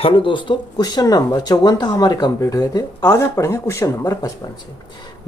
Hello दोस्तों, question number 54 तक हमारे कंप्लीट हुए थे। आज आप पढ़ेंगे क्वेश्चन नंबर 55 से।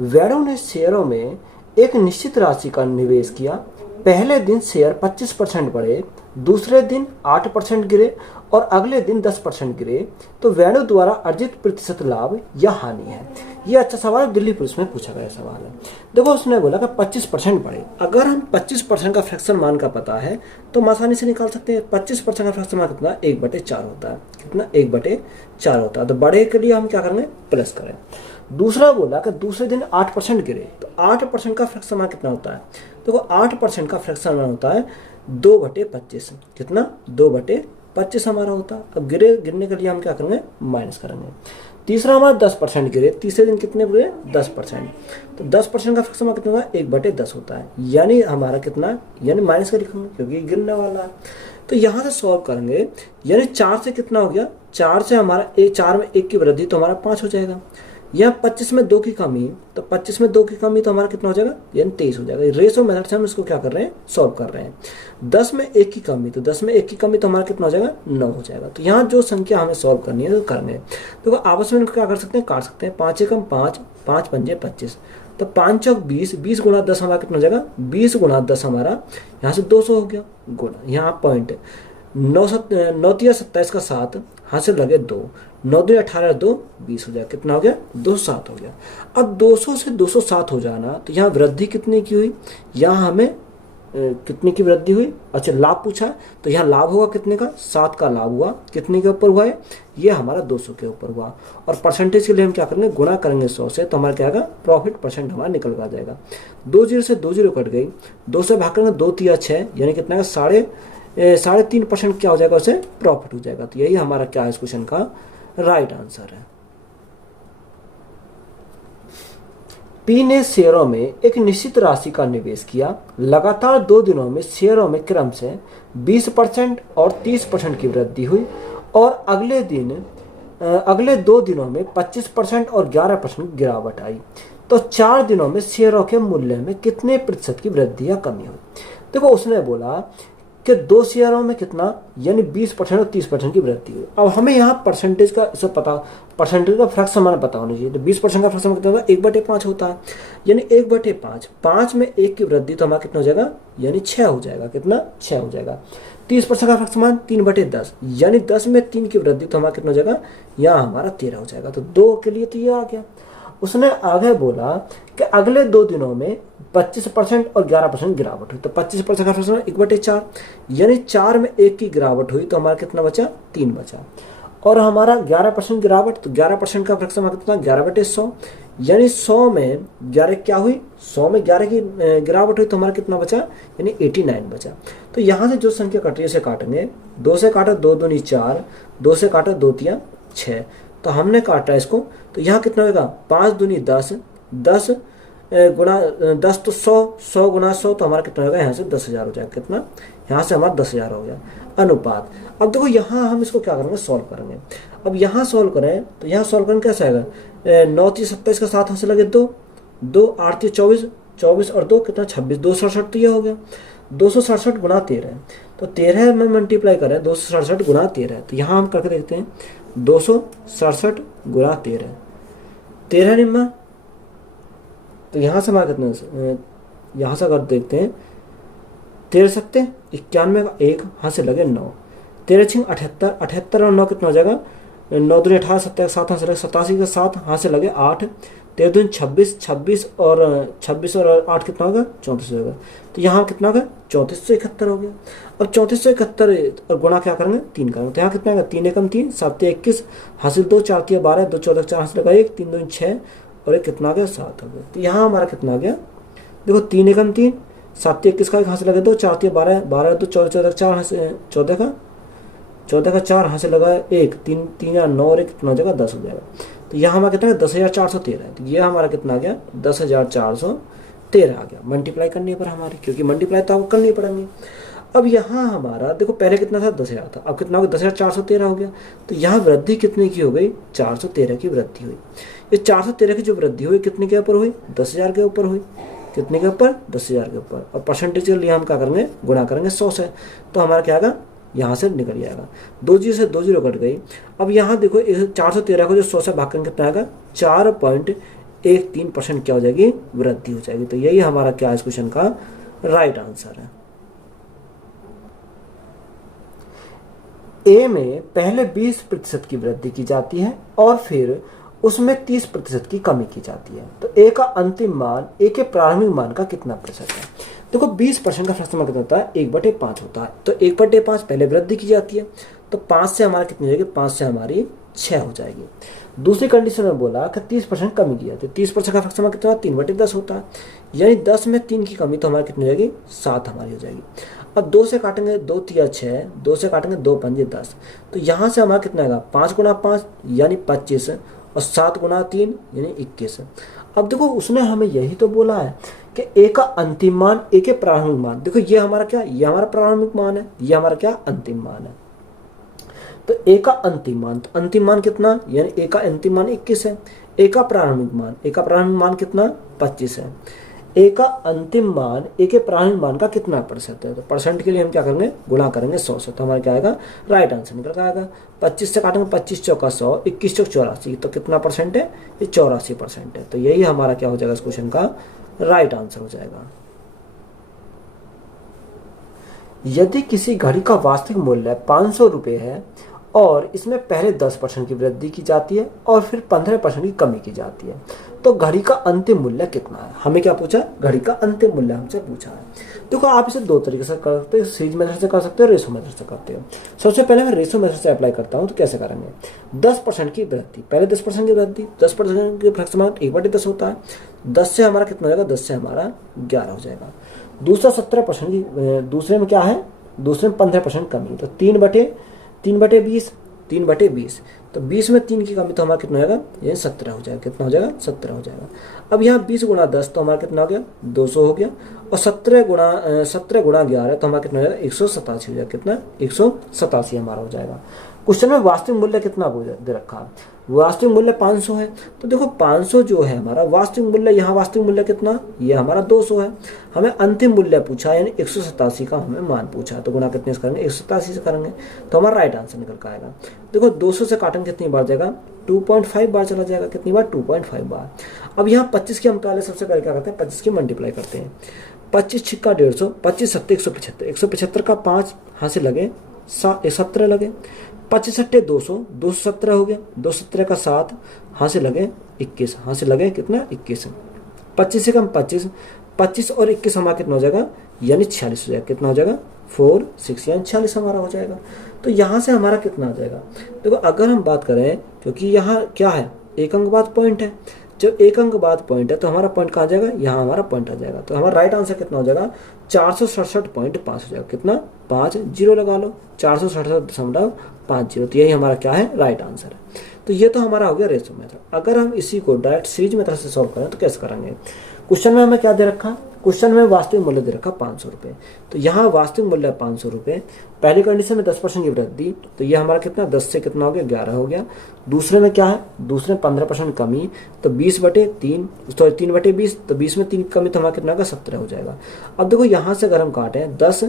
वेरो ने शेयरों में एक निश्चित राशि का निवेश किया। पहले दिन शेयर 25% बढ़े, दूसरे दिन 8% गिरे और अगले दिन 10% गिरे। तो वेणु द्वारा अर्जित प्रतिशत लाभ या हानि है। ये अच्छा सवाल दिल्ली पुलिस में पूछा गया सवाल है। देखो, उसने बोला कि 25% बढ़े। अगर हम 25% का फ्रैक्शन मान का पता है तो हम आसानी से निकाल सकते हैं। 25% का फ्रैक्शन मान कितना? 1/4 होता है। कितना? 1/4 होता है। तो बड़े के लिए हम क्या करेंगे? प्लस करें। दूसरा बोला कि दूसरे दिन 8% गिरे, तो 8% का फ्रैक्शन मान कितना होता है? देखो, 8% का फ्रैक्शन मान होता है 2/25। कितना? 2/25 हमारा होता है। अब गिरने के लिए हम क्या करेंगे? माइनस करेंगे। तीसरा हमारा 10% गिरे, तीसरे दिन कितने गिरे? 10%। तो 10% का फ्रैक्शन मान कितना होता है? 1/10 होता है। यानी हमारा कितना? यानी माइनस का लिखेंगे क्योंकि गिरने वाला है। तो यहाँ से सॉल्व करेंगे, यानी 4 से कितना हो गया? 4 से हमारा 4 में 1 की वृद्धि तो हमारा 5 हो जाएगा। यहाँ 25 में 2 की कमी, तो 25 में 2 की कमी तो हमारा कितना हो जाएगा? यानी 23 हो जाएगा। रेशो मेथड से हम इसको क्या कर रहे हैं? सॉल्व कर रहे हैं। 10 में 1 की कमी, तो 10 में 1 की कमी तो हमारा कितना हो जाएगा? 9 हो जाएगा। तो यहाँ जो संख्या हमें सॉल्व करनी है तो करेंगे। तो आपस में इनको क्या कर सकते हैं? काट सकते हैं। 5 एकम 5, 5 पंजे 25। तो 5 चौक 20, 20 गुणा 10 हमारा कितना हो जाएगा? 20 गुणा 10 हमारा यहाँ से 200 हो गया। गुणा यहाँ पॉइंट 9 तिया 27 का 7, हाथ से लगे 2, 9 2 18 2 20 हो जाएगा। कितना हो गया? 207 हो गया। अब 200 से 207 हो जाना, तो यहाँ वृद्धि कितने की हुई? यहाँ हमें कितने की वृद्धि हुई? अच्छा, लाभ पूछा, तो यहाँ लाभ होगा कितने का? 7 का लाभ हुआ। कितने के ऊपर हुआ है? ये हमारा 200 के ऊपर हुआ। और परसेंटेज के लिए हम क्या करेंगे? गुणा करेंगे 100 से, तो हमारा क्या आएगा? प्रॉफिट परसेंट हमारा निकल कर जाएगा। 2 जीरो से 2 जीरो कट गई, 2 से भाग करेंगे 2 तिया 6, यानी कितना है? 3.5% क्या हो जाएगा? उसे प्रॉफिट हो जाएगा। तो यही हमारा क्या है इस क्वेश्चन का राइट आंसर है। पी ने शेयरों में एक निश्चित राशि का निवेश किया। लगातार 2 दिनों में शेयरों में क्रम से 20% और 30% की वृद्धि हुई और अगले 2 दिनों में 25% और 11% गिरावट आई। तो 4 दिनों में शेयरों के मूल्य में कितने प्रतिशत की वृद्धि या कमी हुई? देखो, उसने बोला कि 2 शेयरों में कितना, यानी 20% और 30% की वृद्धि हुई। अब हमें यहाँ परसेंटेज का परसेंटेज का फ्रैक्शन हमारा पता होना चाहिए। तो 20% का फ्रैक्शन कितना होगा? 1/5 होता है। यानी 1/5, 5 में 1 की वृद्धि तो हमारा कितना हो जाएगा? यानी 6 हो जाएगा। कितना? 6 हो जाएगा। 30% का फ्रैक्शन 3/10, यानी 10 में 3 की वृद्धि तो हमारा कितना हो जाएगा? यहाँ हमारा 13 हो जाएगा। तो 2 के लिए तो ये आ गया। उसने आगे बोला कि अगले 2 दिनों में 25% और 11% गिरावट हुई। तो 25% का फ्रैक्शन 1/4, यानी 4 में 1 की गिरावट हुई तो हमारा कितना बचा? 3 बचा। और हमारा 11% गिरावट, तो 11% का फ्रैक्शन कितना? 11/100, यानी 100 में 11 क्या हुई? 100 में 11 की गिरावट हुई तो हमारा कितना बचा? यानी 89 बचा। तो यहाँ से जो संख्या कट रही है उसे काटेंगे। 2 से काटा 2 दूनी 4, 2 से काटा 2 तिया 6, तो हमने काटा इसको, तो यहाँ कितना होगा? 5 दूनी 10, 10 गुणा 10 तो 100, 100 गुणा 100 तो हमारा कितना होगा? यहाँ से 10,000 हो जाएगा। कितना? यहाँ से हमारा 10,000 हो गया अनुपात। अब देखो, यहाँ हम इसको क्या करेंगे? सॉल्व करेंगे। अब यहाँ सॉल्व करें तो यहाँ सॉल्व करें कैसे आएगा? 9 तिया 27 का 7 हाथ से लगे 2, 2 8 तिया 24, 24 और 2 कितना? 26, 267 तो ये हो गया। 267 गुणा 13, तो 13 में मल्टीप्लाई करें 267 गुणा 13, तो यहाँ हम करके देखते हैं। 267 गुणा 13, 13 निम्मा, तो यहाँ से हमारा कितना? यहाँ से अगर देखते हैं 13 सत्ते 91 का 1 हाथ से लगे 9, 13 छिंग 78, 78 और 9 कितना हो जाएगा? 9 दूनी 18, 7 7 हाथ से लगे 87 का 7 हाथ से लगे 8, 13 दूनी 26, 26 और 8 कितना होगा? 34 होगा। तो यहाँ कितना होगा? 3471 हो गया। अब 3471 और गुणा क्या करेंगे? 3 करेंगे, तो यहाँ कितना होगा? 3 एकम 3, 7 21, हासिल 2, 4 तिया 12, 2 14 4 हाथ से लगा 1, 3 दूनी 6 और 1 कितना आ गया? 7 हो गया। तो यहाँ हमारा कितना आ गया? देखो, 3 एकम 3, 7 21 का 1 हाथ से लगे 2, 4 तिया 12, 12 2 14 14 4 हाथ से 14 का 4 हाथ से लगा 1, 3 3 या 9 और 1 कितना हो जाएगा? 10 हो जाएगा। तो यहाँ हमारा कितना है? 10,413 है। तो ये हमारा कितना आ गया? 10,413 आ गया। मल्टीप्लाई करने पर हमारी, क्योंकि मल्टीप्लाई तो आपको करनी पड़ेंगे। अब यहाँ हमारा देखो, पहले कितना था? 10,000 था, अब कितना हो गया? 10,413 हो गया। तो यहाँ वृद्धि कितने की हो गई? 413 की वृद्धि हुई। ये 413 की जो वृद्धि हुई कितने के ऊपर हुई? 10,000 के ऊपर हुई। कितने के ऊपर? 10,000 के ऊपर। और परसेंटेज के लिए हम क्या करेंगे? गुणा करेंगे 100 से, तो हमारा क्या आएगा? यहाँ से निकल जाएगा। 2 जीरो से 2 जीरो कट गई। अब यहाँ देखो 413 को जो 100 से भाग करके कितना आएगा, 4.13% क्या हो जाएगी, वृद्धि हो जाएगी। तो यही हमारा क्या है इस क्वेश्चन का राइट आंसर है। ए में पहले 20% की वृद्धि की जाती है और फिर उसमें 30% की कमी की जाती है। तो ए का अंतिम मान ए के प्रारंभिक मान का कितना प्रतिशत है। देखो 20% का फ्रैक्शन कितना होता है, 1/5 होता है। तो 1/5 पहले वृद्धि की जाती है, तो 5 से हमारा कितनी हो जाएगी, 5 से हमारी 6 हो जाएगी। दूसरी कंडीशन में बोला कि 30% कमी की जाती है। 30% का फ्रैक्शन कितना होता है, 3/10 होता है। यानी 10 में 3 की कमी, तो हमारी कितनी हो जाएगी, 7 हमारी हो जाएगी। अब 2 से काटेंगे, 2 तिया 6, 2 से काटेंगे 2 पंजे 10। तो यहाँ से हमारा कितना आएगा, 5 गुना 5 यानी 25 और 7 गुना 3 यानी 21। अब देखो उसने हमें यही तो बोला है कि ए का अंतिम मान ए के प्रारंभिक मान। देखो ये हमारा क्या, ये हमारा प्रारंभिक मान है, ये हमारा क्या अंतिम मान है। तो ए का अंतिम मान, तो अंतिम मान कितना, यानी ए का अंतिम मान 21 है। ए का प्रारंभिक मान कितना, 25 है। ए का अंतिम मान ए के प्रारंभिक मान का कितना प्रतिशत है। तो परसेंट के लिए हम क्या करेंगे, गुणा करेंगे 100 से। तो हमारा क्या आएगा, राइट आंसर निकल आएगा। 25 से काटेंगे, 25 चौका 100, 21 चौक 84। तो कितना परसेंट है, ये 84% है। तो यही हमारा क्या हो जाएगा इस क्वेश्चन का राइट आंसर हो जाएगा। यदि किसी घड़ी का वास्तविक मूल्य 500 रुपये है और इसमें पहले 10% की वृद्धि की जाती है और फिर 15% की कमी की जाती है, तो घड़ी का अंतिम मूल्य कितना है। हमें क्या पूछा, घड़ी का अंतिम मूल्य हमसे पूछा है। देखो आप इसे 2 तरीके से कर सकते हो, सीरीज मेथड से कर सकते हो, रेशो मेथड से करते हो। सबसे पहले मैं रेशो मेथड से अप्लाई करता हूँ। तो कैसे करेंगे, 10% की वृद्धि, पहले 10% की वृद्धि, 10% के फ्रैक्शन 1/10 होता है। 10 से हमारा कितना हो जाएगा, 10 से हमारा 11 हो जाएगा। दूसरा 17% की, दूसरे में क्या है, दूसरे में 15% कमी। तो 3/20, तो 20 में 3 की कमी, तो हमारा कितना हो जाएगा, ये 17 हो जाएगा। कितना हो जाएगा, 17 हो जाएगा। अब यहाँ 20 गुणा 10, तो हमारा कितना हो गया, 200 हो गया। और 17 गुणा 11, तो हमारा कितना हो जाएगा, 187 हो जाएगा। कितना, 187 हमारा हो जाएगा। क्वेश्चन में वास्तविक मूल्य कितना दे रखा है, वास्तविक मूल्य 500 है। तो देखो 500 जो है हमारा वास्तविक मूल्य, यहाँ वास्तविक मूल्य कितना, ये हमारा 200 है। हमें अंतिम मूल्य पूछा, यानी 187 का हमें मान पूछा। तो गुणा कितने से करेंगे, 187 से करेंगे, तो हमारा राइट आंसर निकल कर आएगा। देखो 200 से काटेंगे कितनी बार जाएगा, 2.5 बार चला जाएगा। कितनी बार, 2.5 बार। अब यहाँ 25 की हम पहले सबसे पहले क्या करते हैं, 25 की मल्टीप्लाई करते हैं। 25 छिक्का 150, 25 सत्ते 175, 175 का 5 हाथ से लगे, 17 लगे। 25 सट्टे 200, 217 हो गया। 217 का 7 हाथ से लगे, 21 हाथ से लगे, कितना, 21। 25 से कम 25, 25 और 21 हमारा कितना हो जाएगा, यानी 46 हो जाएगा। कितना हो जाएगा, 4 6 यानी 46 हमारा हो जाएगा। तो यहाँ से हमारा कितना आ जाएगा, देखो अगर हम बात करें, क्योंकि यहाँ क्या है, एक अंक बाद पॉइंट है। जब एक अंक बाद पॉइंट है तो हमारा पॉइंट कहाँ जाएगा, यहाँ हमारा पॉइंट आ जाएगा। तो हमारा राइट आंसर कितना हो जाएगा, 467.5 हो जाएगा। कितना, 5 जीरो लगा लो, 467.50। तो यही हमारा क्या है, राइट आंसर है। तो ये तो हमारा हो गया रेशो मेथड। अगर हम इसी को डायरेक्ट सीरीज मेथड से सॉल्व करें तो कैसे करेंगे। क्वेश्चन में हमें क्या दे रखा, क्वेश्चन में वास्तविक मूल्य दे रखा 500 रुपये। तो यहाँ वास्तविक मूल्य 500 रुपये। पहली कंडीशन में 10% की वृद्धि, तो ये हमारा कितना, 10 से कितना हो गया, 11 हो गया। दूसरे में क्या है, दूसरे में 15% कमी, तो 20/3, सॉरी 3/20, तो 20 में 3 कमी, तो हमारा कितना होगा, 17 हो जाएगा। अब देखो यहाँ से अगर हम काटें 10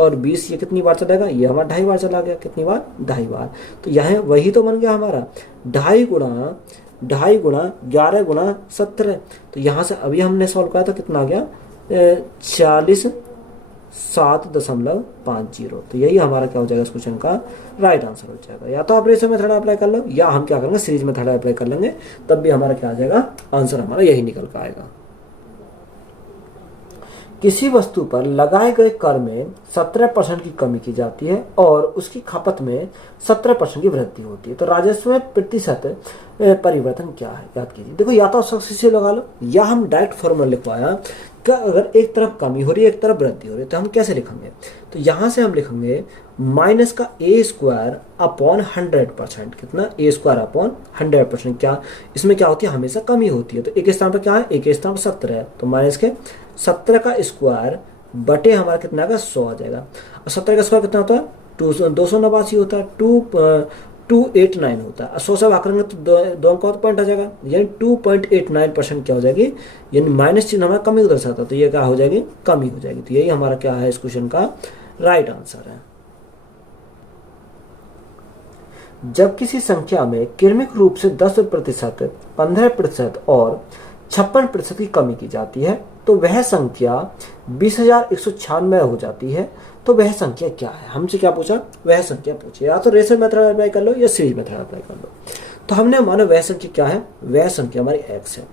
और 20, ये कितनी बार चलेगा, ये हमारा 2.5 बार चला गया। कितनी बार, 2.5 बार। तो यहाँ वही तो बन गया हमारा 2.5 गुणा 11 गुणा 17। तो यहाँ से अभी हमने सॉल्व किया तो कितना आ गया, 47.50। तो यही हमारा क्या हो जाएगा इस क्वेश्चन का राइट आंसर हो जाएगा। या तो आप रेशो मेथड अप्लाई कर लो, या हम क्या करेंगे, सीरीज मेथड अप्लाई कर लेंगे, तब भी हमारा क्या आ जाएगा, आंसर हमारा यही निकल कर आएगा। किसी वस्तु पर लगाए गए कर में 17% की कमी की जाती है और उसकी खपत में 17% की वृद्धि होती है, तो राजस्व में प्रतिशत परिवर्तन क्या है, याद कीजिए। देखो या तो आप से लगा लो, या हम डायरेक्ट फॉर्मूला लिखवाया कि अगर एक तरफ कमी हो रही है एक तरफ वृद्धि हो रही है, तो हम कैसे लिखेंगे। तो यहाँ से हम लिखेंगे माइनस का a² अपॉन 100%। कितना, a² अपॉन 100%। क्या इसमें क्या होती है, हमेशा कमी होती है। तो एक स्थान पर क्या है, एक स्थान पर 17 है, तो माइनस के 17 का स्क्वायर बटे हमारा कितना आएगा, 100 आ जाएगा। और 17 का स्क्वायर कितना होता है, 289 होता है, 289 होता है। 100 से भाग करेंगे तो 2 अंक का पॉइंट आ जाएगा, यानी 2.89% क्या हो जाएगी, यानी माइनस चिन्ह हमारा कमी को दर्शाता है। तो ये क्या हो जाएगी, कमी हो जाएगी। तो यही हमारा क्या है इस क्वेश्चन का राइट आंसर है। जब किसी संख्या में क्रमिक रूप से 10%, 15% और 56% की कमी की जाती है तो वह संख्या 20,196 हो जाती है। तो वह संख्या क्या है? हमसे क्या पूछा? वह संख्या पूछी। या तो रेशनल मेथड अप्लाई कर लो या सीरीज मेथड अप्लाई कर लो। तो हमने माना वह संख्या क्या है? वह संख्या हमारी x है।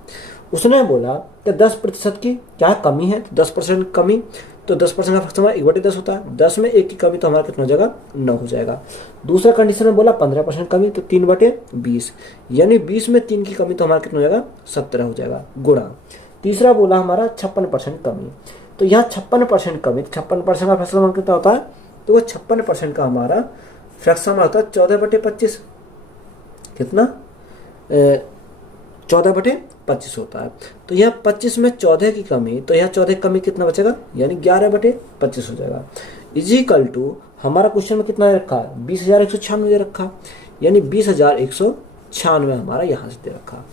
उसने बोला कि 10% की क्या कमी है, 10% कमी, तो 10% का फैक्टर हमारा 1/10 होता है। 10 में 1 की कमी तो हमारा कितना हो जाएगा? 9 हो जाएगा। दूसरा कंडीशन में बोला 15% कमी, तो 3/20, यानी 20 में 3 की कमी तो हमारा कितना हो जाएगा? 17 हो जाएगा, गुणा। तीसरा बोला हमारा 56% कमी, तो यहाँ 56% कमी, 56% का फैक्टर हमारा कितना होता है? तो वो 56% का हमारा फ्रैक्शन हमारा होता है 14/25। कितना? 14/25 होता है। तो यहाँ 25 में 14 की कमी, तो यहाँ 14 की कमी कितना बचेगा? यानी 11/25 हो जाएगा। इजिकल टू हमारा क्वेश्चन में कितना रखा है? 20,196 रखा, यानी 20,196 हमारा यहाँ से दे रखा।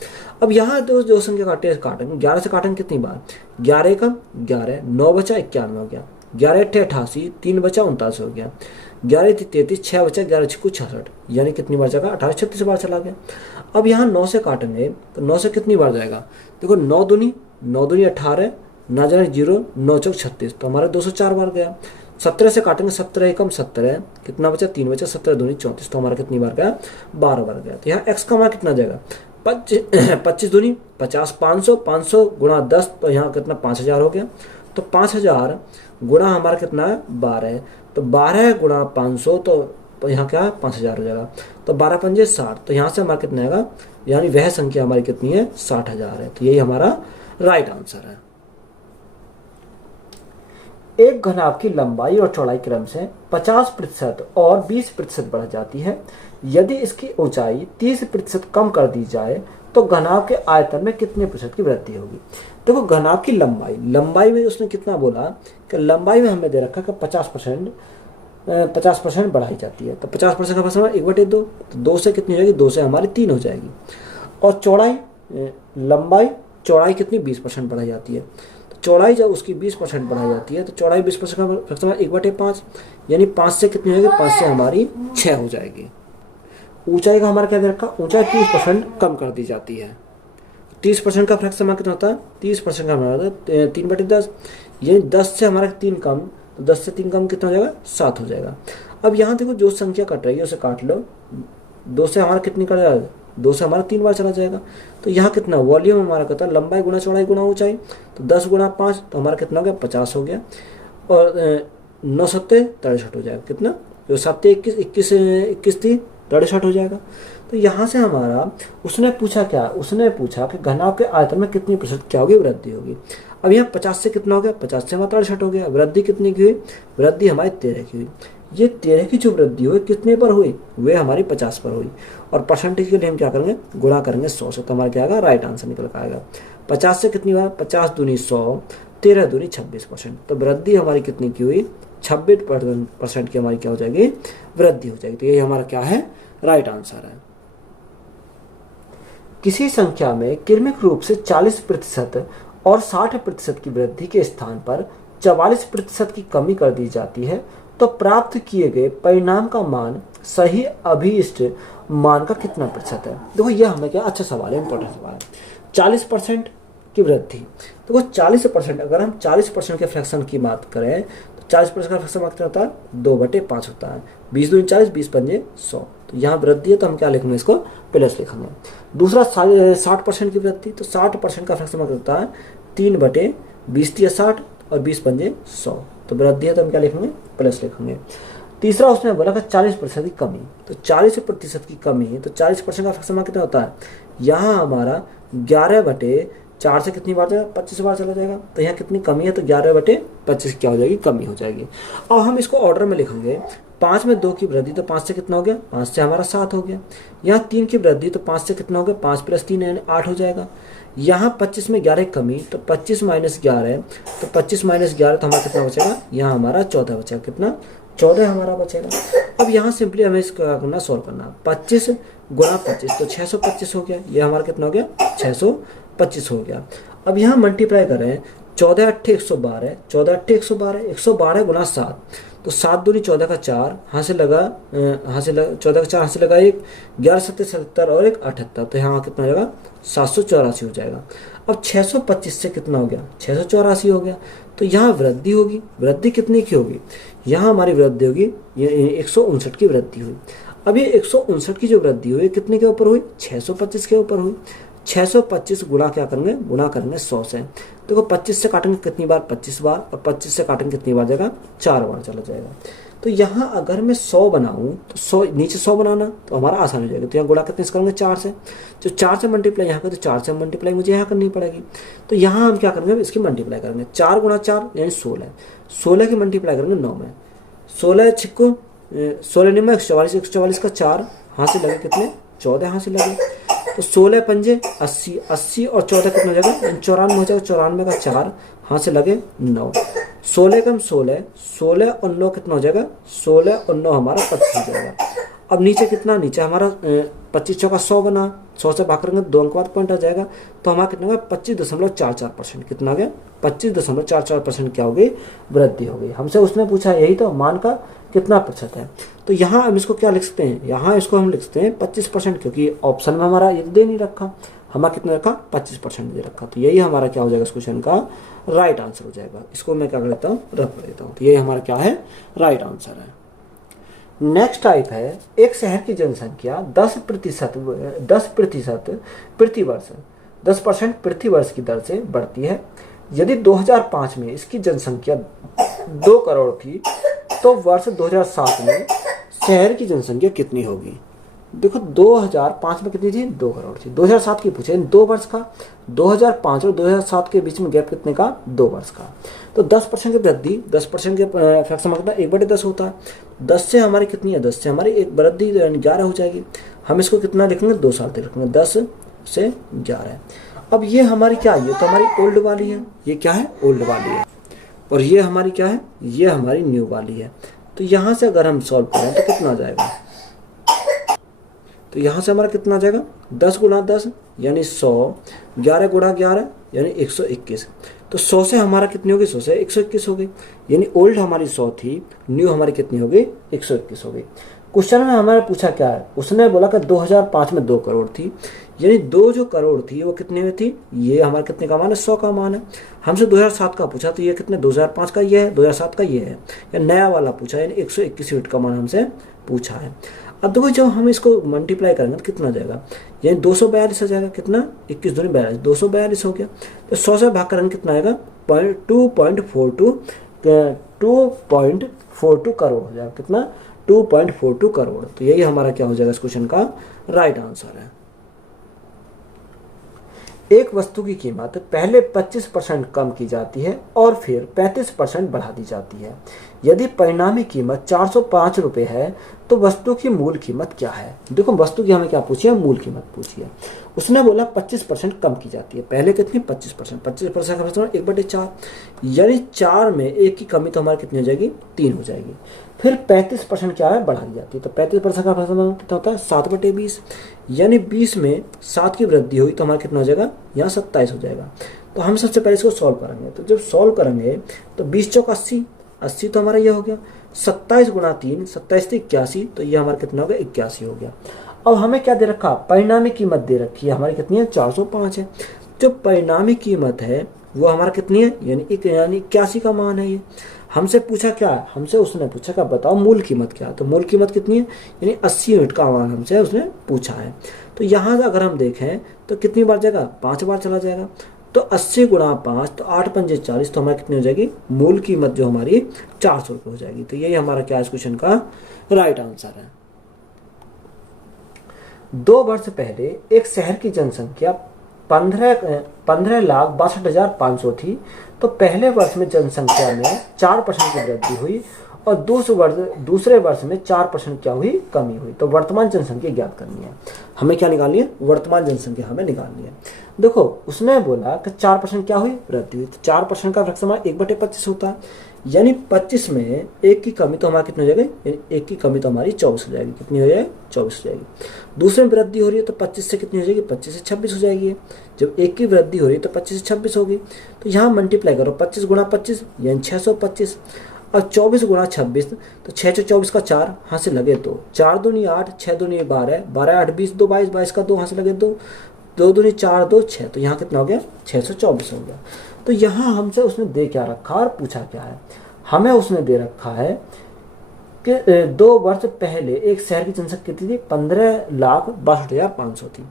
अब यहाँ दो संख्या काटेंगे, 11 से काटेंगे कितनी बार? 11 का 11, 9 बचा 91 हो गया, 11 8 88, 3 बचा 49 हो गया, 11 33, 6 बचा, 11 6 66, यानी कितनी बार जाएगा? 18 36 बार चला गया। अब यहाँ 9 से काटेंगे तो 9 से कितनी बार जाएगा? देखो 9 दूनी 18, ना जाने 0, 9 चौक 36, तो हमारा 204 बार गया। 17 से काटेंगे, 17 एकम 17, कितना बचा? 3 बचा, 17 दूनी 34, तो हमारा कितनी बार गया? 12 बार गया। तो यहाँ x का हमारा कितना जाएगा? 25 दूनी 50, 500, 500 गुणा 10, तो यहाँ कितना? 5000 हो गया। तो 5000 गुणा हमारा कितना है? 12, तो 12 गुणा 500, तो यहाँ क्या है? 5000 हो जाएगा। तो 12 पंजे 60, तो यहाँ से हमारा कितना आएगा? यानी वह संख्या हमारी कितनी है? 60,000 है। तो यही हमारा राइट आंसर है। एक घनाभ की लंबाई और चौड़ाई क्रम से 50% और 20% बढ़ जाती है। यदि इसकी ऊंचाई 30% कम कर दी जाए तो घनाभ के आयतन में कितने प्रतिशत की वृद्धि होगी? देखो घनाभ की लंबाई में उसने कितना बोला कि लंबाई में हमें दे रखा कि 50% बढ़ाई जाती है। तो 50% का फैसला 1/2, तो 2 से कितनी हो जाएगी? 2 से हमारी 3 हो जाएगी। और चौड़ाई कितनी? 20% बढ़ाई जाती है। तो चौड़ाई जब उसकी 20% बढ़ाई जाती है तो चौड़ाई 20% का फैसला 1/5, यानी 5 से कितनी हो जाएगी? 5 से हमारी 6 हो जाएगी। ऊंचाई का हमारा क्या दे रखा? ऊंचाई 30% कम कर दी जाती है। 30% का फ्रैक्शन हमारा कितना होता है? 30% का हमारा होता है 3/10, यानी 10 से हमारा 3 कम, तो 10 से 3 कम कितना हो जाएगा? 7 हो जाएगा। अब यहाँ देखो जो संख्या कट रही है उसे काट लो। 2 से हमारा कितनी कट जाएगा? 2 से हमारा 3 बार चला जाएगा। तो यहाँ कितना वॉल्यूम हमारा कहता है? लंबाई गुना चौड़ाई गुना ऊंचाई, तो 10 गुना 5, तो हमारा कितना हो गया? 50 हो गया। और 9 7 63 हो जाएगा। कितना? जो 7 21 21 थी 63 हो जाएगा। तो यहाँ से हमारा उसने पूछा क्या? उसने पूछा कि घनाभ के आयतन में कितनी प्रतिशत क्या होगी? वृद्धि होगी। अब यहाँ 50 से कितना हो गया? 50 से हमारा 63 हो गया। वृद्धि कितनी की हुई? वृद्धि हमारी 13 की हुई। ये 13 की जो वृद्धि हुई कितने पर हुई? वे हमारी 50 पर हुई। और परसेंटेज के लिए हम क्या करेंगे? गुणा करेंगे 100 से, तो हमारा क्या आएगा? राइट आंसर निकल कर आएगा। 50 से कितनी बार? 50 दूनी 100, 13 दूनी 26%। तो वृद्धि हमारी कितनी की हुई? 26% की हमारी क्या हो जाएगी? वृद्धि हो जाएगी। तो यही हमारा क्या है? राइट आंसर है। किसी संख्या में क्रमिक रूप से 40% और 60% की वृद्धि के स्थान पर 44% की कमी कर दी जाती है तो प्राप्त किए गए परिणाम का मान सही अभीष्ट मान का कितना प्रतिशत है? देखो यह हमें क्या अच्छा सवाल है, इंपॉर्टेंट सवाल है। 40% की वृद्धि, देखो 40%, अगर हम 40% के फ्रैक्शन की बात करें तो 40% का फ्रैक्शन कितना होता है? 2/5 होता है। 20 दूनी 40, 20 पंजे 100। तो यहाँ वृद्धि है तो हम क्या लिखेंगे? इसको प्लस लिखेंगे। दूसरा 60% की वृद्धि, तो 60% का फ्रैक्शन होता है 3/20 या 60 और 20 पंजे 100। तो वृद्धि है तो हम क्या लिखेंगे? प्लस लिखेंगे। तीसरा उसने बोला कि 40% की कमी, तो 40% की कमी, तो 40% का फ्रैक्शन कितना होता है? यहाँ हमारा 11/4 से कितनी बार जाएगा? 25 बार चला जाएगा। तो यहाँ कितनी कमी है? तो 11/25 क्या हो जाएगी? कमी हो जाएगी। अब हम इसको ऑर्डर में लिखेंगे। 5 में 2 की वृद्धि, तो 5 से कितना हो गया? 5 से हमारा 7 हो गया। यहाँ 3 की वृद्धि, तो 5 से कितना हो गया? 5 + 3 यानी 8 हो जाएगा। यहाँ 25 में 11 कमी, तो 25 - 11, तो 25 - 11, तो हमारा कितना बचेगा? यहाँ हमारा 14 बचेगा। कितना? 14 हमारा बचेगा। अब यहाँ सिंपली हमें इसको करना, सोल्व करना। 25 गुणा 25, तो 625 हो गया। ये हमारा कितना हो गया? 625 हो गया। अब यहाँ मल्टीप्लाई करें, 14 × 8 = 112, 14 × 8 = 112, 112 गुना 7, तो 7 दूनी 14 का 4, यहाँ से लगा 14 का 4, यहाँ से लगा 1, 11 सत्तर 77 और 1 78, तो यहाँ कितना हो जाएगा 784 हो जाएगा। अब 625 से कितना हो गया 684 हो गया, तो यहाँ वृद्धि होगी। वृद्धि कितनी की होगी, यहाँ हमारी वृद्धि होगी, ये 159 की वृद्धि हुई। अब ये 159 की जो वृद्धि हुई कितने के ऊपर हुई, 625 के ऊपर हुई। 625 गुणा क्या करेंगे, गुणा करेंगे 100 से। देखो 25 से काटेंगे कितनी बार, 25 बार, और 25 से काटेंगे कितनी बार जाएगा, 4 बार चला जाएगा। तो यहाँ अगर मैं 100 बनाऊँ तो 100 नीचे 100 बनाना तो हमारा आसान हो जाएगा। तो यहाँ गुणा कितने से करेंगे, 4 से। जो 4 से मल्टीप्लाई यहाँ का, तो 4 से मल्टीप्लाई मुझे यहाँ करनी पड़ेगी। तो यहाँ हम क्या करेंगे, इसकी मल्टीप्लाई करेंगे। 4 गुणा 4 यानी 16, 16 की मल्टीप्लाई करेंगे 9 में। 16 छिक्को 16 नहीं में 144, 144 का 4, यहाँ से लगे कितने 14, यहाँ से लगे। तो 16 पंजे 80, 80 और 14 कितना हो जाएगा 94 हो जाएगा। 94 का 4, यहाँ से लगे 9, 16 कम 16, 16 और 9 कितना हो जाएगा, 16 और 9 हमारा 25 हो जाएगा। अब नीचे कितना, नीचे हमारा 25 चौका 100 बना, 100 से भाग करेंगे 2 अंक बाद पॉइंट आ जाएगा। तो हमारा कितना होगा 25.44%। कितना आ गया 25.44% क्या हो गई, वृद्धि हो गई। हमसे उसने पूछा यही तो मान का कितना प्रतिशत है। तो यहाँ हम इसको क्या लिख सकते हैं, यहाँ इसको हम लिख सकते हैं 25%, क्योंकि ऑप्शन में हमारा ये दे नहीं रखा, हमारा कितना रखा 25% दे रखा। तो यही हमारा क्या हो जाएगा इस क्वेश्चन का राइट आंसर हो जाएगा। इसको मैं क्या कर लेता हूँ, रख देता हूँ। तो यही हमारा क्या है, राइट आंसर है। नेक्स्ट टाइप है, एक शहर की जनसंख्या 10% प्रति वर्ष 10% प्रति वर्ष की दर से बढ़ती है। यदि 2005 में इसकी जनसंख्या 2 करोड़ थी तो वर्ष 2007 में शहर की जनसंख्या कितनी होगी। देखो 2005 में कितनी थी, 2 करोड़ थी। 2007 की पूछे 2 वर्ष का, 2005 और 2007 के बीच में गैप कितने का, 2 वर्ष का। तो 10% की वृद्धि, 10% के फैक्टर मतलब 1/10 होता है। 10 से हमारी कितनी है, 10 से हमारी एक वृद्धि 11 हो जाएगी। हम इसको कितना लिखेंगे, 2 साल तक लिखेंगे, 10 से 11। अब ये हमारी क्या है, ये तो हमारी ओल्ड वाली है, ये क्या है ओल्ड वाली है, और ये हमारी क्या है, ये हमारी न्यू वाली है। तो यहाँ से अगर हम सॉल्व करें तो कितना आ जाएगा, तो यहाँ से हमारा कितना आ जाएगा 10 गुणा 10 यानी 100, 11 गुणा 11 यानी 121। तो 100 से हमारा कितनी होगी, 100 से 121 हो गई। यानी ओल्ड हमारी 100 थी, न्यू हमारी कितनी हो गई, 121 हो गई। क्वेश्चन में हमारे पूछा क्या है, उसने बोला कि 2005 में 2 करोड़ थी, यानी 2 जो करोड़ थी वो कितने में थी, ये हमारा कितने का मान है, 100 का मान है। हमसे 2007 का पूछा तो ये कितने, 2005 का ये है, 2007 का ये है, या नया वाला पूछा यानी 121 यूनिट का मान हमसे पूछा है। अब देखो जब हम इसको मल्टीप्लाई करेंगे तो कितना आ जाएगा, यानी 242 आ जाएगा। कितना 21 दूनी 42, 242 हो गया। तो 100 से भाग करेंगे कितना आएगा 2.42 करोड़ हो जाएगा। कितना 2.42 करोड़। तो यही हमारा क्या हो जाएगा इस क्वेश्चन का राइट आंसर है। एक वस्तु की कीमत पहले 25% कम की जाती है और फिर 35% बढ़ा दी जाती है। यदि परिणामी कीमत 405 रुपये है तो वस्तु की मूल कीमत क्या है। देखो वस्तु की हमें क्या पूछी है, मूल कीमत पूछी है। उसने बोला 25% कम की जाती है, पहले कितनी 25%, 25% का मतलब 1/4, यानी 4 में 1 की कमी तो हमारी कितनी हो जाएगी, 3 हो जाएगी। फिर 35% क्या है, बढ़ा दी जाती है। तो 35% का मतलब कितना होता है 7/20, यानी 20 में 7 की वृद्धि हुई तो हमारा कितना हो जाएगा, यहाँ 27 हो जाएगा। तो हम सबसे पहले इसको सॉल्व करेंगे। तो जब सॉल्व करेंगे तो 20 चौक 80, 80 तो हमारा ये हो गया। 27 गुणा 3, 27 से 81, तो ये हमारा कितना हो गया, 81 हो गया। अब हमें क्या दे रखा, परिणामी कीमत दे रखी है हमारी कितनी है, 405 है। जो परिणामी कीमत है वो हमारा कितनी है, यानी 81 का मान है। ये हमसे पूछा क्या, हमसे उसने पूछा क्या बताओ मूल कीमत क्या है। तो मूल कीमत कितनी है, यानी 80 यूनिट का मान हमसे उसने पूछा है। तो यहाँ अगर हम देखें तो कितनी बार जाएगा, 5 बार चला जाएगा। तो 80 गुणा 5 तो 8 पंजे 40, तो हमारी कितनी हो जाएगी, मूल कीमत जो हमारी 400 रुपये हो जाएगी। तो यही हमारा क्या इस क्वेश्चन का राइट आंसर है। 2 वर्ष पहले एक शहर की जनसंख्या 15,62,500 थी। तो पहले वर्ष में जनसंख्या में 4% की वृद्धि हुई और दूसरे वर्ष में 4% क्या हुई, कमी हुई। तो वर्तमान जनसंख्या ज्ञात करनी है हमें, क्या निकालनी है, वर्तमान जनसंख्या हमें निकालनी है। देखो उसने बोला कि 4% क्या हुई, वृद्धि हुई। तो 4% का फ्रैक्शन हमारा 1/25 होता है, यानी 25 में 1 की कमी तो हमारा कितनी हो जाएगी, यानी 1 की कमी तो हमारी 24 हो जाएगी। कितनी हो जाएगी, 24 हो जाएगी। दूसरे में वृद्धि हो रही है तो 25 से कितनी हो जाएगी, 25 से 26 हो जाएगी। जब 1 की वृद्धि हो रही है तो 25 से 26 होगी। तो यहाँ मल्टीप्लाई करो, 25 गुणा 25 यानी 625। अब 24 गुणा 26, तो 6 से 24 का 4, हाथ से लगे 2, 4 दूनी 8, 6 दूनी 12, 12 8 20, 2 22, 22 का 2, हाथ से लगे 2, 2 दूनी 4, 2 6, तो यहाँ कितना हो गया 624 हो गया। तो यहाँ हमसे उसने दे क्या रखा और पूछा क्या है, हमें उसने दे रखा है कि 2 वर्ष पहले एक शहर की जनसंख्या कितनी थी, 15,62,500 थी,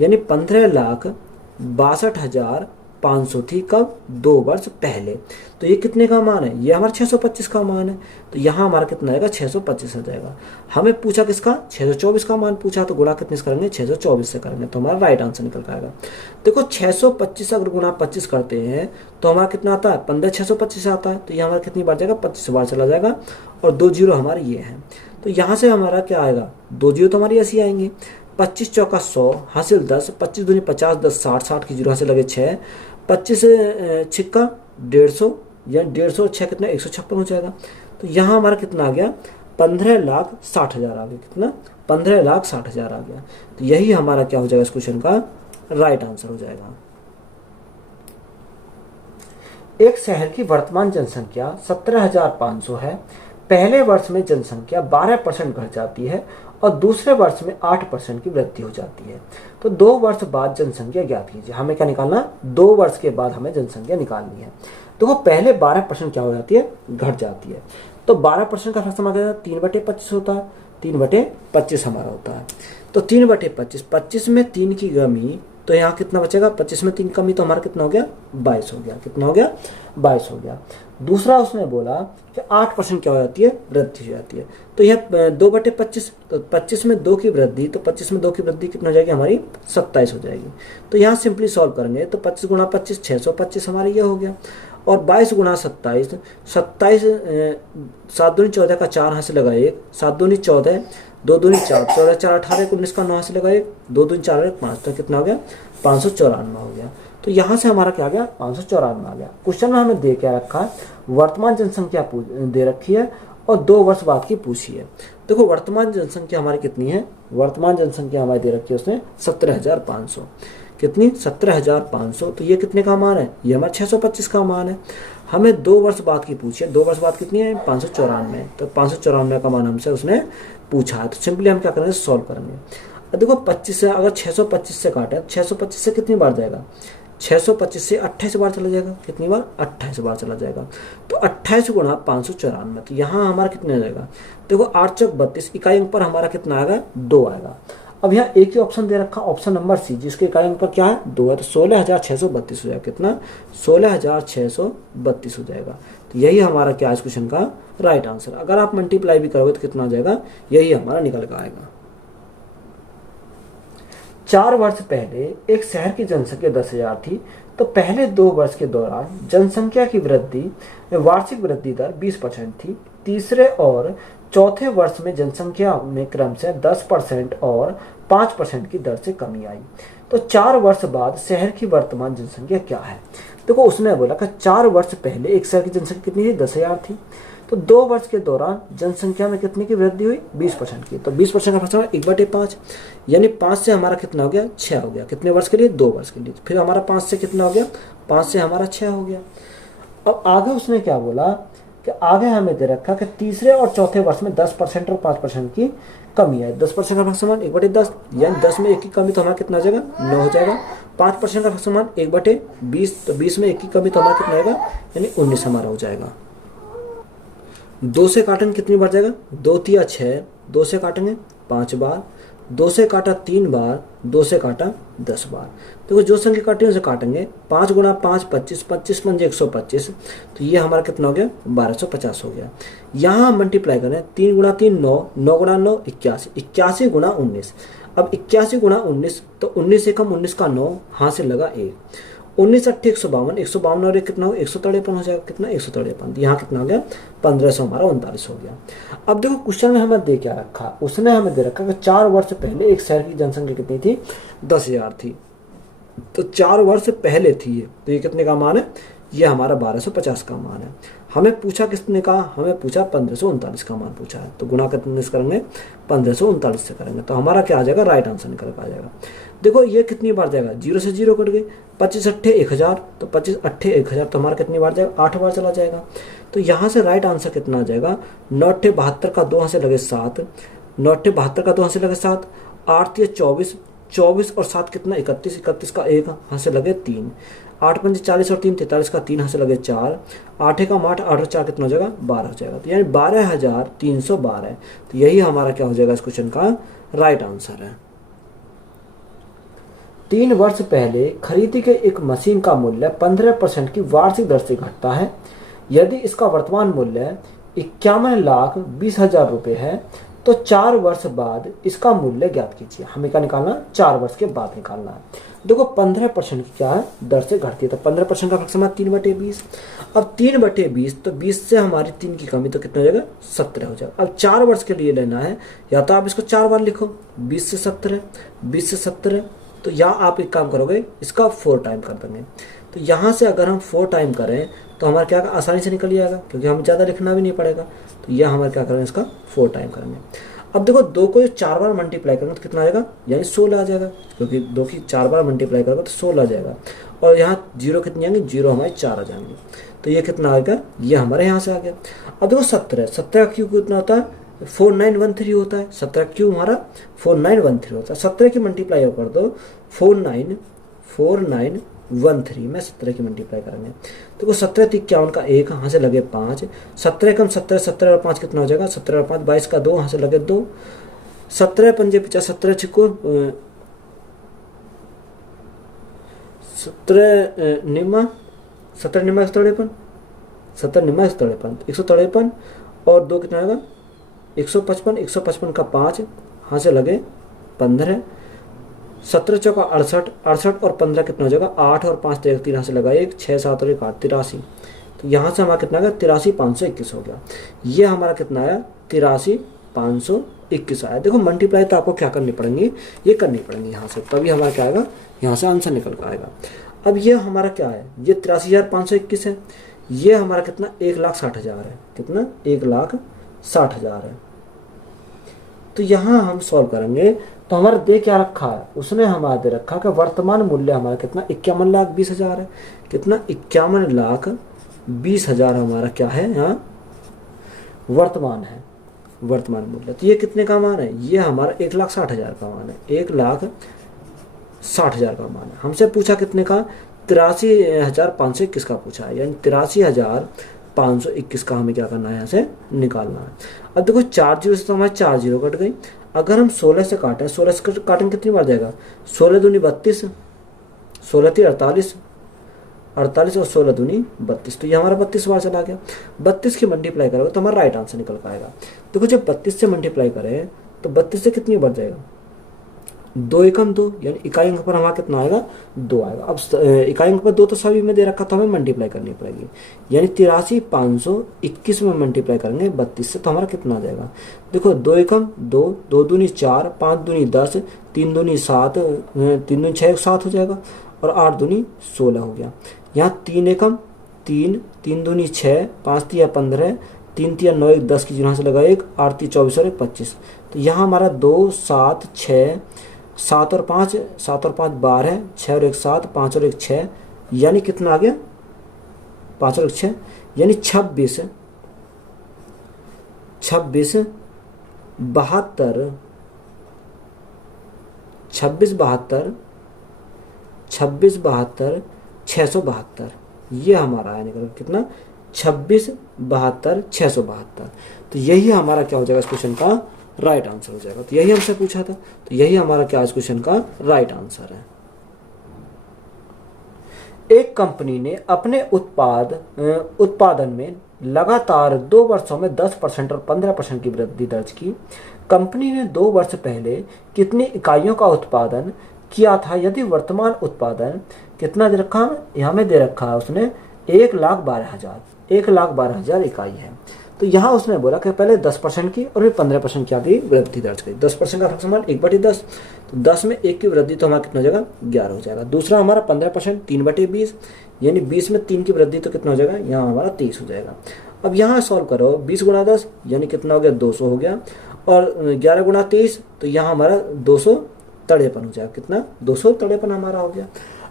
यानी 15,62,500 थी कब, 2 वर्ष पहले। तो ये कितने का मान है, ये हमारा 625 का मान है, तो यहाँ हमारा कितना आएगा 625 आ जाएगा। हमें पूछा किसका, 624 का मान पूछा, तो गुणा कितने से करेंगे, 624 से करेंगे, तो हमारा राइट आंसर निकल आएगा। देखो 625 अगर गुणा 25 करते हैं तो हमारा कितना आता है, 15,625 आता है, तो ये हमारा कितनी बार जाएगा, 25 बार चला जाएगा, और 2 जीरो हमारे ये हैं, तो यहाँ से हमारा क्या आएगा, 2 जीरो तो हमारी ऐसी आएंगे, 25 चौका 100, हासिल 10, 25 दूनी 50, 10 60, 60 की जीरो हासिल लगे 6, 25 छिक्का 150, या 150 6 कितना 156 हो जाएगा। तो यहाँ हमारा कितना आ गया, 15,60,000 आ गया, कितना 15,60,000 आ गया। तो यही हमारा क्या हो जाएगा इस क्वेश्चन का राइट आंसर हो जाएगा। एक शहर की वर्तमान जनसंख्या 17,500 है। पहले वर्ष में जनसंख्या 12% घट जाती है और दूसरे वर्ष में 8% की वृद्धि हो जाती है। तो 2 वर्ष बाद जनसंख्या ज्ञात कीजिए। हमें क्या निकालना, 2 वर्ष के बाद हमें जनसंख्या निकालनी है। तो वो पहले 12% क्या हो जाती है, घट जाती है। तो 12% का फैसला हमारा 3/25 होता है, 3/25 हमारा होता है। तो 3/25, 25 में 3 की कमी, तो यहाँ कितना बचेगा, 25 में 3 कमी, तो हमारा कितना हो गया, 22 हो गया। कितना हो गया, 22 हो गया। दूसरा उसने बोला कि 8% क्या हो जाती है, वृद्धि हो जाती है। तो यह 2/25, तो 25 में 2 की वृद्धि, तो 25 में 2 की वृद्धि कितना हो जाएगी हमारी, 27 हो जाएगी। तो यहाँ सिंपली सॉल्व करेंगे, तो 25 गुणा 25 625 हमारी ये हो गया, और 22 गुणा 27, 27 7 दूनी 14 का 4 हाथ से लगा 1, 7 दूनी 14, 2 दूनी 4, 14 4 18, 19 का 9 हाथ से लगा 1, 2 दूनी 4 5, तो कितना हो गया 594 हो गया। तो यहाँ से हमारा क्या आ गया, 594 आ गया। क्वेश्चन में हमें दे क्या रखा है, वर्तमान जनसंख्या दे रखी है और 2 वर्ष बाद की पूछी है। देखो वर्तमान जनसंख्या हमारी कितनी है, वर्तमान जनसंख्या हमारी दे रखी है उसने 17,500, कितनी 17,500। तो ये कितने का मान है, ये हमारा 625 का मान है। हमें 2 वर्ष बाद की पूछी है, 2 वर्ष बाद कितनी है, 594। तो 594 का मान हमसे उसने पूछा है। तो सिंपली हम क्या करेंगे, सॉल्व करेंगे। देखो 25 से अगर 625 से काटे, 625 से कितनी बार जाएगा, 625 से 28 बार चला जाएगा, कितनी बार 28 बार चला जाएगा। तो 28 गुणा 594, तो यहाँ हमारा कितने आ जाएगा, देखो 8 चौक 32, इकाई अंक पर हमारा कितना आएगा, 2 आएगा। अब यहाँ एक ही ऑप्शन दे रखा, ऑप्शन नंबर सी, जिसके इकाई अंक पर क्या है, 2 है, तो 16,632 हो जाएगा, कितना 16,632 हो जाएगा। तो यही हमारा क्या है इस क्वेश्चन का राइट आंसर। अगर आप मल्टीप्लाई भी करोगे तो कितना आ जाएगा, यही हमारा निकल कर आएगा। 4 वर्ष पहले एक शहर की जनसंख्या 10,000 थी, तो पहले 2 वर्ष के दौरान जनसंख्या की वृद्धि वार्षिक वृद्धि दर 20% थी। तीसरे और चौथे वर्ष में जनसंख्या में क्रम से 10% और 5% की दर से कमी आई। तो 4 वर्ष बाद शहर की वर्तमान जनसंख्या क्या है। देखो उसने बोला कि 4 वर्ष पहले एक शहर की जनसंख्या कितनी थी, 10,000 थी, तो 2 वर्ष के दौरान जनसंख्या में कितने की वृद्धि हुई, 20% की। तो 20% का फैसला 1/5, यानी 5 से हमारा कितना हो गया, 6 हो गया। कितने वर्ष के लिए, 2 वर्ष के लिए। फिर हमारा 5 से कितना हो गया, 5 से हमारा 6 हो गया। अब आगे उसने क्या बोला कि आगे हमें दे रखा कि तीसरे और चौथे वर्ष में 10% और 5% की कमी है। 10% का फैक्टर 1/10, यानी 10 में 1 की कमी, तो हमारा कितना आ जाएगा, 9 हो जाएगा। 5% का फैक्टर 1/20, तो 20 में 1 की कमी, तो हमारा कितना आएगा, यानी 19 हमारा हो जाएगा। 2 से काटेंगे कितनी बार जाएगा, 2 तिया 6, 2 से काटेंगे 5 बार, 2 से काटा 3 बार, 2 से काटा 10 बार। देखो जो संख्या काटी है उसे काटेंगे, 5 गुणा 5 25, 25 पंजे 125, तो ये हमारा कितना हो गया, 1250 हो गया। यहाँ हम मल्टीप्लाई करें, 3 गुणा 3 9, 9 गुणा 9 81, 81 गुणा 19। अब 81 गुणा 19, तो 19 से कम 19 का 9, हाथ से लगा 1, 19 8 152, 152 और 1 कितना हो, 153 हो जाएगा, कितना 153। यहाँ कितना हो गया, 1500 हमारा 39 हो गया। अब देखो क्वेश्चन में हमें दे क्या रखा, उसने हमें दे रखा कि 4 वर्ष पहले एक शहर की जनसंख्या कितनी थी, 10,000 थी। तो 4 वर्ष पहले थी ये, तो ये कितने का मान है, ये हमारा 1250 का मान है। हमें पूछा किसने कहा, हमें पूछा 1539 का मान पूछा है, तो गुणा कितने से करेंगे, 1539 से करेंगे, तो हमारा क्या आ जाएगा, राइट आंसर निकल कर आ जाएगा। देखो ये कितनी बार जाएगा, 0 से 0 कट गए, 25 अट्ठे 1000, तो 25 अट्ठे 1000, तो हमारा कितनी बार जाएगा, 8 बार चला जाएगा। तो यहाँ से राइट आंसर कितना आ जाएगा, 9 अट्ठे 72 का 2 हाथ से लगे 7, 9 अट्ठे 72 का 2 हाथ से लगे 7, 8 तिया 24, 24 और 7 कितना 31, 31 का 1 हाथ से लगे 3, 8 पंजे 40 और 3 43 का 3 हाथ से लगे 4, 8 एकम 8, 8 और 4 कितना हो जाएगा, 12 हो जाएगा। तो यानी 12,312। तो यही हमारा क्या हो जाएगा इस क्वेश्चन का राइट आंसर है। 3 वर्ष पहले खरीदी गई एक मशीन का मूल्य 15% की वार्षिक दर से घटता है। यदि इसका वर्तमान मूल्य 51,20,000 रुपये है तो 4 वर्ष बाद इसका मूल्य ज्ञात कीजिए। हमें क्या निकालना, 4 वर्ष के बाद निकालना है। देखो 15% की क्या है, दर से घटती है, तो 15% का फंक्शन 3/20। अब 3/20, तो 20 से हमारी 3 की कमी, तो कितना हो जाएगा, 17 हो जाएगा। अब 4 वर्ष के लिए लेना है, या तो आप इसको 4 बार लिखो, 20 से 17, 20 से 17, तो या आप एक काम करोगे, इसका 4 टाइम कर देंगे। तो यहाँ से अगर हम 4 टाइम करें तो हमारा क्या आसानी से निकल जाएगा, क्योंकि हमें ज़्यादा लिखना भी नहीं पड़ेगा। तो यह हमारे क्या करेंगे, इसका 4 टाइम करेंगे। अब देखो 2 को 4 बार मल्टीप्लाई करेंगे तो कितना आएगा, यानी 16 आ जाएगा, क्योंकि 2 की 4 बार मल्टीप्लाई करोगे तो 16 आ जाएगा। और यहाँ 0 कितनी आएंगे, 0 हमारे 4 आ जाएंगे, तो ये कितना आएगा, ये हमारे यहाँ से आ गया। अब देखो 17 का क्यू कितना होता है, 4913 होता है। 17 क्यू हमारा 4913 होता है। 17 की मल्टीप्लाई कर दो, 4913 में 17 की मल्टीप्लाई करेंगे, तो 17 51 का 1 यहाँ से लगे 5, 17 कम 17, 17 और 5 कितना हो जाएगा, 17 और 5 22 का 2 यहाँ से लगे 2, 17 पंजे 50, 17 छिको 17 निमा 17 निमा 153, 17 निमा 153 और 2 कितना आएगा, 155, 155 का 5 यहाँ से लगे 15, 17 चौका 68, 68 और 15 कितना हो जाएगा, 8 और 5 3 यहाँ से लगा 1, 6 7 और 1 8, 83। तो यहाँ से हमारा कितना आया, 83,521 हो गया। ये हमारा कितना आया, 83,521 आया। देखो मल्टीप्लाई तो आपको क्या करनी पड़ेंगी, ये करनी पड़ेंगी यहाँ से, तभी हमारा क्या आएगा, यहाँ से आंसर निकल कर आएगा। अब ये हमारा क्या है, ये 83,521 है, ये हमारा कितना 1,60,000 है, कितना 1,60,000 है। तो यहाँ हम सॉल्व करेंगे, तो हमारा दे क्या रखा है, उसने हमारा दे रखा कि वर्तमान मूल्य हमारा कितना 51,20,000 है, कितना 51,20,000 हमारा क्या है, यहाँ वर्तमान है, वर्तमान मूल्य। तो ये कितने का मान है, ये हमारा 1,60,000 का मान है, 1,60,000 का मान है। हमसे पूछा कितने का, 83,521 का पूछा है, यानी 83,521 का हमें क्या करना है, यहाँ से निकालना है। अब देखो 4 जीरो से तो हमारे 4 जीरो कट गई। अगर हम 16 से काटें, 16 से काटेंगे कितनी बार जाएगा, 16 दूनी 32, 16 ती 48, 48 और 16 दूनी 32, तो ये हमारा 32 बार चला गया। 32 की मल्टीप्लाई करोगे तो हमारा राइट आंसर निकल पाएगा। देखो जब 32 से मल्टीप्लाई करें तो 32 से कितनी बार जाएगा, 2 एकम 2, यानी इकाई अंक पर हमारा कितना आएगा, 2 आएगा। अब इकाई अंक पर 2 तो सभी में दे रखा, तो हमें मल्टीप्लाई करनी पड़ेगी, यानी 83,521 में मल्टीप्लाई करेंगे 32 से, तो हमारा कितना आ जाएगा। देखो 2 एकम 2, 2 दूनी 4, 5 दूनी 10, 3 दूनी 7, 3 दूनी 6 7 हो जाएगा, और 8 दूनी 16 हो गया। यहाँ 3 एकम 3, 3 दूनी 6, 5 तिया 15, 3 तिया 9, 1 10 की यहाँ से लगा 1, 8 ती 24 और 1 25। तो यहाँ हमारा 2 7 6, 7 और 5 12, 6 और 1 7, 5 और 1 6, यानी कितना आ गया, 5 और 1 6, यानी 26 72 672 ये हमारा है निकल कितना, 26 72 672। तो यही हमारा क्या हो जाएगा इस क्वेश्चन का राइट आंसर हो जाएगा। तो यही हमसे पूछा था, तो यही हमारा क्या इस क्वेश्चन का राइट आंसर है। एक कंपनी ने अपने उत्पादन में लगातार 2 वर्षों में 10% और 15% की वृद्धि दर्ज की। कंपनी ने 2 वर्ष पहले कितनी इकाइयों का उत्पादन किया था, यदि वर्तमान उत्पादन कितना दे रखा, यहाँ में दे रखा है उसने 1,12,000 इकाई है। तो यहाँ उसने बोला कि पहले 10% की और फिर 15% की आगे वृद्धि दर्ज करी। 10% का फंक्शन 1/10, तो 10 में 1 की वृद्धि तो हमारा कितना हो जाएगा 11 हो जाएगा। दूसरा हमारा 15% 3/20, यानी 20 में 3 की वृद्धि तो कितना हो जाएगा, यहाँ हमारा 30 हो जाएगा। अब यहाँ सॉल्व करो, 20 गुणा 10 यानी कितना हो गया 200 हो गया, और 11 गुणा 30 तो यहाँ हमारा 253 हो जाएगा। कितना 253 हमारा हो गया।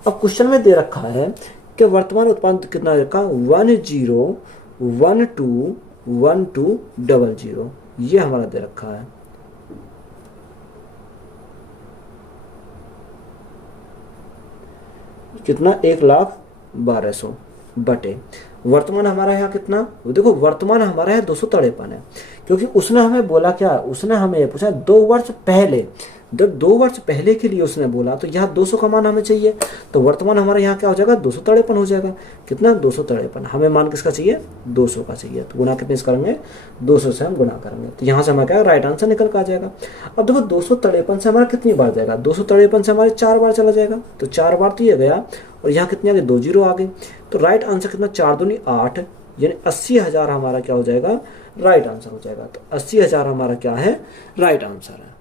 अब क्वेश्चन में दे रखा है कि वर्तमान उत्पादन कितना रखा 10121200, ये हमारा दे रखा है। कितना 1,12,000 बटे वर्तमान हमारा यहाँ कितना, देखो वर्तमान हमारा है 253 है, क्योंकि उसने हमें बोला क्या, उसने हमें ये पूछा 2 वर्ष पहले, जब 2 वर्ष पहले के लिए उसने बोला तो यहाँ 200 का मान हमें चाहिए, तो वर्तमान हमारा यहाँ क्या हो जाएगा 253 हो जाएगा। कितना 253, हमें मान किसका चाहिए 200 का चाहिए, तो गुना कितने से करेंगे 200 से हम गुना करेंगे, तो यहाँ से हमारा क्या राइट आंसर निकल कर आ जाएगा। अब देखो 253 से हमारा कितनी बार जाएगा, 253 से हमारे 4 बार चला जाएगा, तो 4 बार तो ये गया, और यहाँ कितने आ गए 2 जीरो आ गए, तो राइट आंसर कितना 4 दूनी 8, यानी 80,000 हमारा क्या हो जाएगा राइट आंसर हो जाएगा। तो 80,000 हमारा क्या है राइट आंसर है।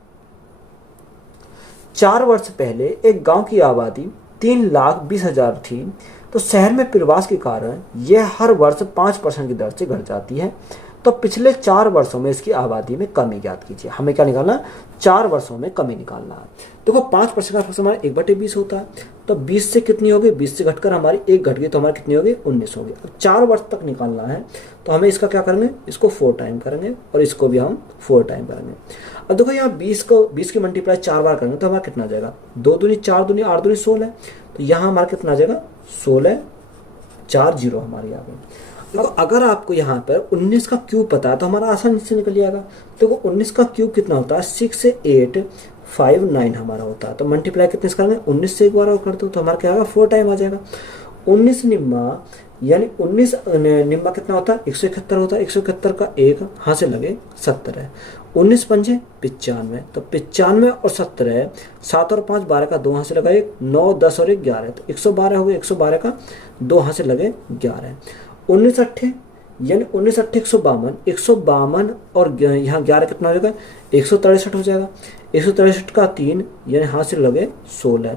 4 वर्ष पहले एक गांव की आबादी 3,20,000 थी, तो शहर में प्रवास के कारण यह हर वर्ष 5% की दर से घट जाती है, तो पिछले 4 वर्षों में इसकी आबादी में कमी ज्ञात कीजिए। हमें क्या निकालना, 4 वर्षों में कमी निकालना है। देखो 5% का फंक्शन हमारा 1/20 होता है, तो 20 से कितनी होगी, 20 से घटकर हमारी 1 घट गई, तो हमारी कितनी होगी 19 होगी। अब 4 वर्ष तक निकालना है, तो हमें इसका क्या करेंगे, इसको 4 टाइम करेंगे और इसको भी हम 4 टाइम करेंगे। अब देखो यहाँ 20 की मल्टीप्लाई 4 बार करेंगे तो हमारा कितना आ जाएगा, 2 दूनी 4 दूनी 8 दूनी 16, तो यहाँ हमारा कितना आ जाएगा 16, 4 जीरो हमारी आ गई। देखो अगर आपको यहाँ पर 19 का क्यूब पता है तो हमारा आसानी से निकल जाएगा। तो 19 का क्यूब कितना होता है 6859 हमारा होता है, तो मल्टीप्लाई कितने से करेंगे 19 से एक बार और कर दो, तो हमारा क्या आएगा 4 टाइम आ जाएगा। 19 निम्मा, यानी 19 निम्मा कितना होता है 171 होता है, 171 का 1 हाँ से लगे 70 है, 19 पंजे 95, तो 95 और 70 है, 7 और 5 12 का 2 हाँ से लगा 1, 9 10 और 1 11, तो 112 हो गए, 112 का 2 हाँ से लगे 11, 19 अट्ठे यानी 19 अट्ठे 152, 152 और यहाँ 11 कितना हो जाएगा 163 हो जाएगा, 163 का 3 यानी हाँ से लगे 16,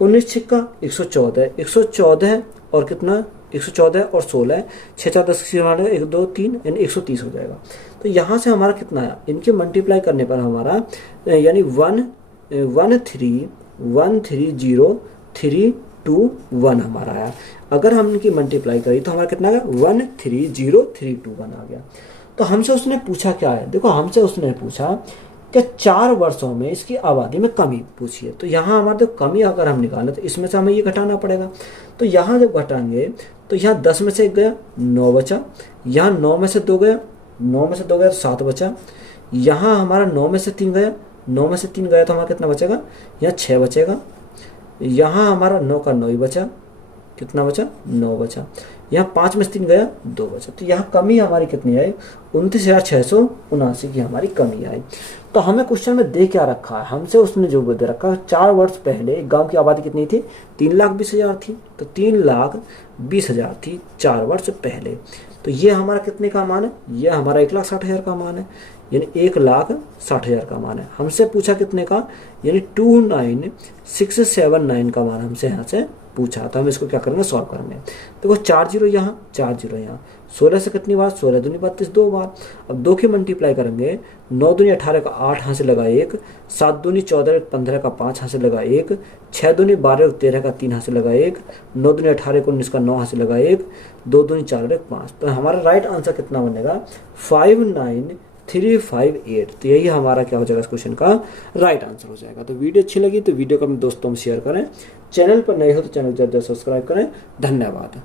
19 छिक्का 114, 114 और कितना 114 और 16, 6 4 10 1 2 3 यानी 130 हो जाएगा। तो यहाँ से हमारा कितना है, इनके मल्टीप्लाई करने पर हमारा यानी 1130321 हमारा आया। अगर हम इनकी मल्टीप्लाई करी तो हमारा कितना आ गया 13031 आ गया। तो हमसे उसने पूछा क्या है, देखो हमसे उसने पूछा कि 4 वर्षों में इसकी आबादी में कमी पूछी है। तो यहाँ हमारे तो कमी अगर हम निकालें तो इसमें से हमें ये घटाना पड़ेगा। तो यहाँ जब घटाएंगे तो यहाँ 10 में से 1 गया 9 बचा, यहाँ 9 में से 2 गया 9 में से 2 गया तो 7 बचा, यहाँ हमारा 9 में से 3 गया 9 में से 3 गया तो हमारा कितना बचेगा, यहाँ 6 बचेगा, यहाँ हमारा 9 का 9 ही बचा, कितना बचा 9 बचा, यहाँ 5 में से 3 गया 2 बचा। तो यहाँ कमी हमारी कितनी आई 29,679 की हमारी कमी आई। तो हमें क्वेश्चन में दे क्या रखा है, हमसे उसने जो दे रखा है 4 वर्ष पहले गांव की आबादी कितनी थी 3,20,000 थी, तो 3,20,000 थी 4 वर्ष पहले। तो ये हमारा कितने का मान है, ये हमारा 1,60,000 का मान है, यानी 1,60,000 का मान है। हमसे पूछा कितने का, यानी 29679 का मान हमसे यहाँ से पूछा, तो हम इसको क्या करेंगे सॉल्व करेंगे। देखो 4 जीरो यहाँ 4 जीरो यहाँ, 16 से कितनी बार 16 दूनी 32 2 बार। अब 2 की मल्टीप्लाई करेंगे, 9 दूनी 18 का 8 हाँ से लगा 1, 7 दूनी 14 15 का 5 हाँ से लगा 1, 6 दूनी 12 13 का 3 हाँ से लगा 1, 9 दूनी 18 19 का 9 हाँ से लगा 1, 2 दूनी 4 5। तो हमारा राइट आंसर कितना बनेगा 59358। तो यही हमारा क्या हो जाएगा इस क्वेश्चन का राइट आंसर हो जाएगा। तो वीडियो अच्छी लगी तो वीडियो को अपने दोस्तों में शेयर करें, चैनल पर नए हो तो चैनल जल्द सब्सक्राइब करें। धन्यवाद।